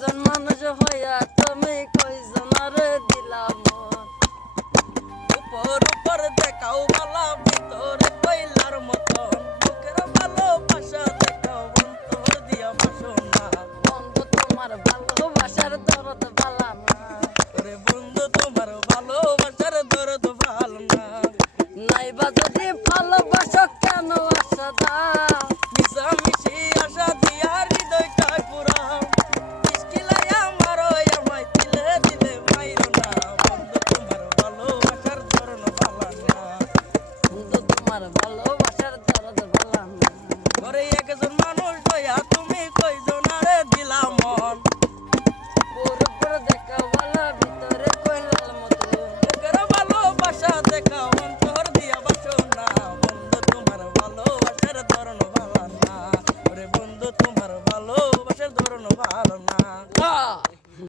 একজন মানুষ হইয়া তুমি কয়জনারে দিলাম উপর উপর দেখাও বালা ভিতরে কইলার মতন বুকের ভালোবাসা দেখাও অন্তর দিয়া বাসো না বন্ধু তোমার ভালোবাসার দরদ বালা না ওরে বন্ধু তোমার ভালোবাসার দরদ ভালো না নাইবা যদি ভালোবাসো কেন আশা দাও মিশামিশি আশা দিয়া হৃদয়টায় পুরাও ইশকিলাইয়া মারো আমায় দিলে দিলে মাইরো না বন্ধু তোমার ভালোবাসার ধরন ভালো না বন্ধু তোমার ভালোবাসার দরদ বালা না ঘরে একজন মানুষ হইয়া তুমি কয়জনারে দিলা মন পুরো দেখা বালা ভিতরে কইলার মতো বুকের ভালোবাসা দেখা অন্তর দিয়া বাসো না বন্ধু তোমার ভালোবাসার ধরন ভালো না ওরে বন্ধু তোমার ভালোবাসার ধরন ভালো না